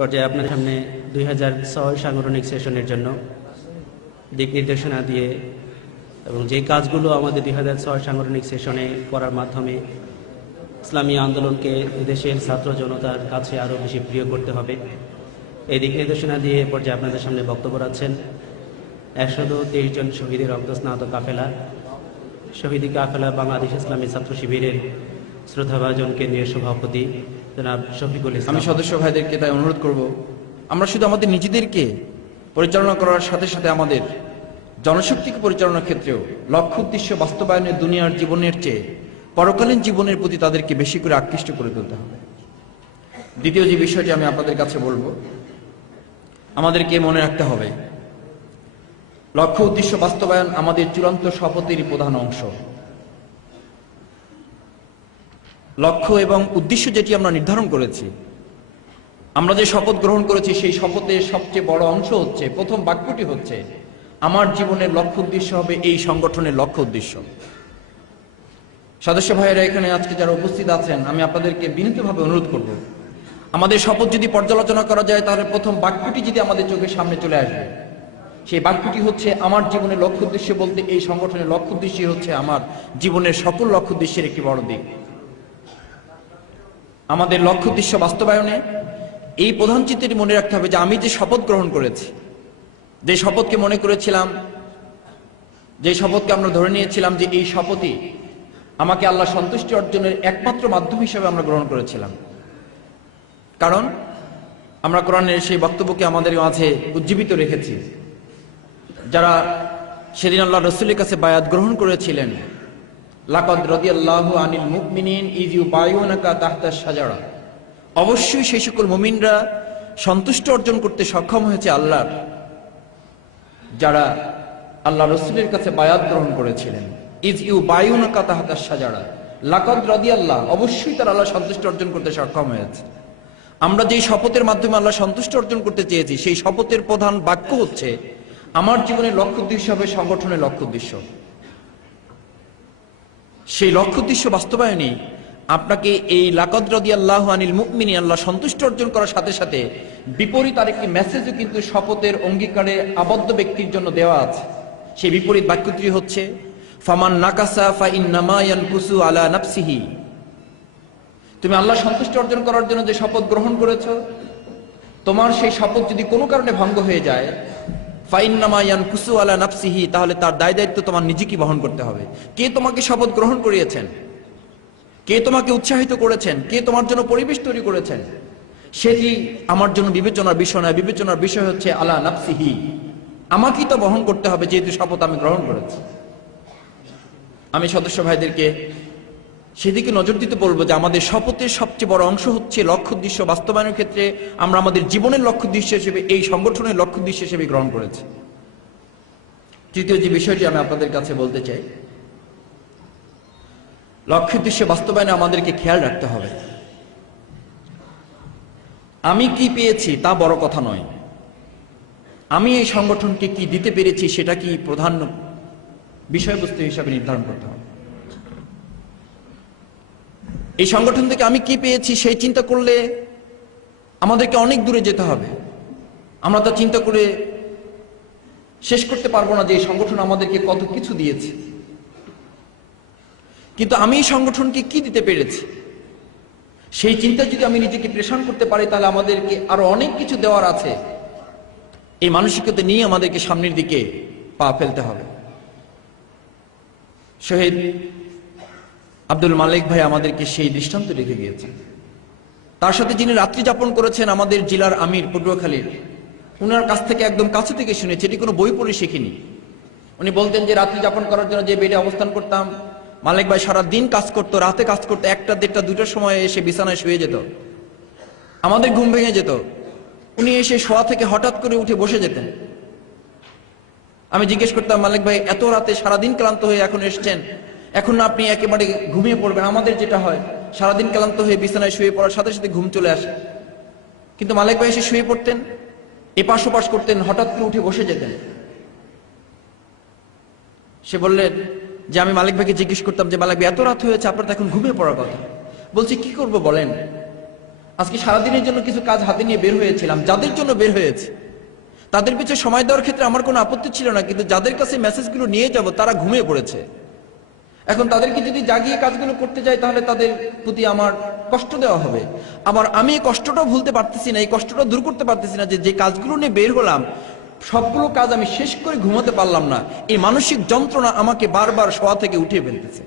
পর্যায়ে আপনার সামনে দুই হাজার ছয় সাংগঠনিক সেশনের জন্য দিক নির্দেশনা দিয়ে এবং যে কাজগুলো আমাদের দুই হাজার ছয় সাংগঠনিক সেশনে করার মাধ্যমে ইসলামী আন্দোলনকে দেশের ছাত্র জনতার কাছে আরও বেশি প্রিয় করতে হবে, এই দিক নির্দেশনা দিয়ে পর্যায়ে আপনাদের সামনে বক্তব্য রাখছেন একশত তেইশ জন শহীদের রক্তস্নাত কাফেলা, শহীদি কাফেলা বাংলাদেশ ইসলামী ছাত্র শিবিরের শ্রদ্ধাভাজন কেন্দ্রীয় সভাপতি জনাব শফিকুল আমি সদস্য ভাইদেরকে তাই অনুরোধ করব, আমরা শুধু আমাদের নিজেদেরকে পরিচালনা করার সাথে সাথে আমাদের জনশক্তিকে পরিচালনার ক্ষেত্রেও লক্ষ্য, উদ্দেশ্য, বাস্তবায়নের দুনিয়ার জীবনের চেয়ে পরকালীন জীবনের প্রতি তাদেরকে বেশি করে আকৃষ্ট করে তুলতে হবে। দ্বিতীয় যে বিষয়টি আমি আপনাদের কাছে বলব, আমাদেরকে মনে রাখতে হবে, লক্ষ্য, উদ্দেশ্য, বাস্তবায়ন আমাদের চূড়ান্ত শপথেরই প্রধান অংশ। লক্ষ্য এবং উদ্দেশ্য যেটি আমরা নির্ধারণ করেছি, আমরা যে শপথ গ্রহণ করেছি সেই শপথের সবচেয়ে বড় অংশ হচ্ছে, প্রথম বাক্যটি হচ্ছে, আমার জীবনের লক্ষ্য উদ্দেশ্য হবে এই সংগঠনের লক্ষ্য উদ্দেশ্য। সদস্য ভাইয়েরা এখানে আজকে যারা উপস্থিত আছেন, আমি আপনাদেরকে বিনীতভাবে অনুরোধ করব, আমাদের শপথ যদি পর্যালোচনা করা যায়, তাহলে প্রথম বাক্যটি যদি আমাদের চোখের সামনে চলে আসবে, সেই বাক্যটি হচ্ছে, আমার জীবনের লক্ষ্য উদ্দেশ্য বলতে এই সংগঠনের লক্ষ্য উদ্দেশ্যই হচ্ছে আমার জীবনের সকল লক্ষ্য উদ্দেশ্যের একটি বড় দিক। আমাদের লক্ষ্য উদ্দেশ্য বাস্তবায়নে এই প্রধান চিত্রটি মনে রাখতে হবে যে আমি যে শপথ গ্রহণ করেছি, যে শপথকে মনে করেছিলাম, যে শপথকে আমরা ধরে নিয়েছিলাম যে এই শপথই আমাকে আল্লাহ সন্তুষ্টি অর্জনের একমাত্র মাধ্যম হিসেবে আমরা গ্রহণ করেছিলাম। কারণ আমরা কোরআনের সেই বক্তব্যকে আমাদের মাঝে উজ্জীবিত রেখেছি। যারা সেদিন আল্লাহ রসুলের কাছে বায়াত গ্রহণ করেছিলেন লাকদ রদিয়াল্লাহু আনিল মুকমিনিন ইজ ইউ বায়ুনাকা তাহতা সাজারা অবশ্যই সেই সকল মুমিনরা সন্তুষ্ট অর্জন করতে সক্ষম হয়েছে আল্লাহর, যারা আল্লাহ রসুলের কাছে বায়াত গ্রহণ করেছিলেন। ইজ ইউ বায়ুনাকা তাহতা সাজারা লাকদ রদিয়াল্লাহ, অবশ্যই তারা আল্লাহ সন্তুষ্ট অর্জন করতে সক্ষম হয়েছে। আমরা যেই শপথের মাধ্যমে আল্লাহ সন্তুষ্ট অর্জন করতে চেয়েছি, সেই শপথের প্রধান বাক্য হচ্ছে, আমার জীবনের লক্ষ্য উদ্দেশ্য হবে সংগঠনের লক্ষ্য উদ্দেশ্য। সেই লক্ষ্য উদ্দেশ্য বাস্তবায়নে আপনাকে এই লাকদ রদি আল্লাহ আনিল মুকমিনী আল্লাহ সন্তুষ্ট অর্জন করার সাথে সাথে বিপরীত আরেকটি মেসেজও কিন্তু শপথের অঙ্গীকারে আবদ্ধ ব্যক্তির জন্য দেওয়া আছে। সেই বিপরীত বাক্যটি হচ্ছে, ফামান নাকাসা ফা ইন্নামায়ান কুসু আলা নাফসিহি। তুমি আল্লাহ সন্তুষ্ট অর্জন করার জন্য যে শপথ গ্রহণ করেছ, তোমার সেই শপথ যদি কোনো কারণে ভঙ্গ হয়ে যায় কুসু আলা নাফসিহি, তাহলে তার দায় দায়িত্ব তোমার নিজেকে বহন করতে হবে। কে তোমাকে শপথ গ্রহণ করিয়েছেন? কে তোমাকে উৎসাহিত করেছেন? কে তোমার জন্য পরিবেশ তৈরি করেছেন? সেটি আমার জন্য বিবেচনার বিষয় নয়। বিবেচনার বিষয় হচ্ছে আলা নাফসিহি। আমাকেই তো বহন করতে হবে, যেহেতু শপথ আমি গ্রহণ করেছি। আমি সদস্য ভাইদেরকে সেদিকে নজর দিতে বলব যে আমাদের শপথের সবচেয়ে বড় অংশ হচ্ছে লক্ষ্য উদ্দেশ্য বাস্তবায়নের ক্ষেত্রে আমরা আমাদের জীবনের লক্ষ্য উদ্দেশ্য হিসেবে, এই সংগঠনের লক্ষ্য উদ্দেশ্য হিসেবে গ্রহণ করেছি। তৃতীয় যে বিষয়টি আমি আপনাদের কাছে বলতে চাই, লক্ষ্য উদ্দেশ্য বাস্তবায়নে আমাদেরকে খেয়াল রাখতে হবে। আমি কি পেয়েছি তা বড় কথা নয়। আমি এই সংগঠনকে কি দিতে পেরেছি সেটা কি প্রধান বিষয়বস্তু হিসাবে নির্ধারণ করতে হবে। এই সংগঠন থেকে আমি কি পেয়েছি সেই চিন্তা করলে আমাদেরকে অনেক দূরে যেতে হবে। আমরা তা চিন্তা করে শেষ করতে পারব না যে এই সংগঠন আমাদেরকে কত কিছু দিয়েছে। কিন্তু আমি এই সংগঠনকে কি দিতে পেরেছি? সেই চিন্তা যদি আমি নিজেকে প্রেশান করতে পারি, তাহলে আমাদেরকে আরও অনেক কিছু দেওয়ার আছে। এই মানসিকতা নিয়ে আমাদেরকে সামনের দিকে পা ফেলতে হবে। শহীদ আব্দুল মালিক ভাই আমাদেরকে সেই দৃষ্টান্ত রেখে গিয়েছেন তার সাথে যিনি রাত্রি যাপন করেছেন আমাদের জেলার আমির পটুয়াখালীর, উনার কাছ থেকে একদম কাছে থেকে শুনেছি, এটি কোনো বই পড়ে শিখিনি। উনি বলতেন যে রাত্রি যাপন করার জন্য যে বেডে অবস্থান করতাম, মালিক ভাই সারা দিন কাজ করতো, রাতে কাজ করতো, একটা দেড়টা দুটোর সময় এসে বিছানায় শুয়ে যেত, আমাদের ঘুম ভেঙে যেত। উনি এসে শোয়া থেকে হঠাৎ করে উঠে বসে যেতেন। আমি জিজ্ঞেস করতাম, মালিক ভাই, এত রাতে সারাদিন ক্লান্ত হয়ে এখন এসছেন? এখন আপনি একেবারে ঘুমিয়ে পড়বেন, আমাদের যেটা হয়, সারাদিন ক্লান্ত হয়ে বিছানায় শুয়ে পড়ার সাথে সাথে ঘুম চলে আসে। কিন্তু মালিক ভাই এসে শুয়ে পড়তেন, এপাশ ওপাশ করতেন, হঠাৎ করে উঠে বসে যেতেন। সে বললেন যে আমি মালিক ভাইকে জিজ্ঞেস করতাম যে, মালিক ভাই, এত রাত হয়েছে, আপনার তো এখন ঘুমিয়ে পড়ার কথা। বলছি, কি করব বলেন? আজকে সারাদিনের জন্য কিছু কাজ হাতে নিয়ে বের হয়েছিলাম, যাদের জন্য বের হয়েছে। তাদের পিছনে সময় দেওয়ার ক্ষেত্রে আমার কোনো আপত্তি ছিল না, কিন্তু যাদের কাছে মেসেজগুলো নিয়ে যাব, তারা ঘুমিয়ে পড়েছে। এখন তাদেরকে যদি জাগিয়ে কাজগুলো করতে যাই, তাহলে তাদের প্রতি আমার কষ্ট দেওয়া হবে। আবার আমি এই কষ্টটাও ভুলতে পারতেছি না, এই কষ্টটা দূর করতে পারতেছি না যে যে কাজগুলো নিয়ে বের হলাম, সবগুলো কাজ আমি শেষ করে ঘুমাতে পারলাম না। এই মানসিক যন্ত্রণা আমাকে বারবার শোয়া থেকে উঠিয়ে ফেলতেছে।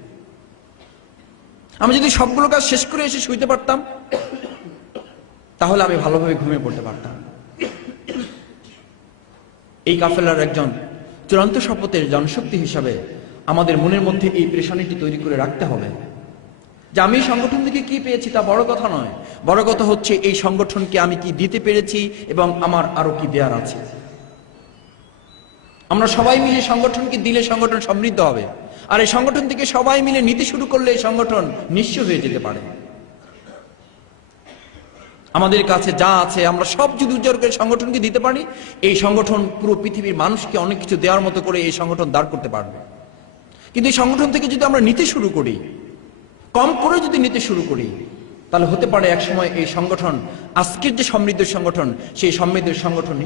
আমি যদি সবগুলো কাজ শেষ করে এসে শুইতে পারতাম, তাহলে আমি ভালোভাবে ঘুমিয়ে পড়তে পারতাম। এই কাফেলার একজন চূড়ান্ত শপথের জনশক্তি হিসাবে আমাদের মনের মধ্যে এই প্রেশানিটি তৈরি করে রাখতে হবে। যে আমি সংগঠন থেকে কি পেয়েছি তা বড় কথা নয়। বড় কথা হচ্ছে এই সংগঠনকে আমি কি দিতে পেরেছি এবং আমার আরও কি দেয়ার আছে। আমরা সবাই মিলে সংগঠনকে দিলে সংগঠন সমৃদ্ধ হবে। আর এই সংগঠন থেকে সবাই মিলে নিতে শুরু করলে এই সংগঠন নিঃস্ব হয়ে যেতে পারে। আমাদের কাছে যা আছে, আমরা সব যদি উজ্জ্বল করে সংগঠনকে দিতে পারি, এই সংগঠন পুরো পৃথিবীর মানুষকে অনেক কিছু দেওয়ার মতো করে এই সংগঠন দাঁড় করতে পারবে। কিন্তু এই সংগঠন থেকে যদি আমরা নিতে শুরু করি, কম করে যদি নিতে শুরু করি, তাহলে হতে পারে একসময় এই সংগঠন, আজকের যে সমৃদ্ধ সংগঠন, সেই সমৃদ্ধ সংগঠন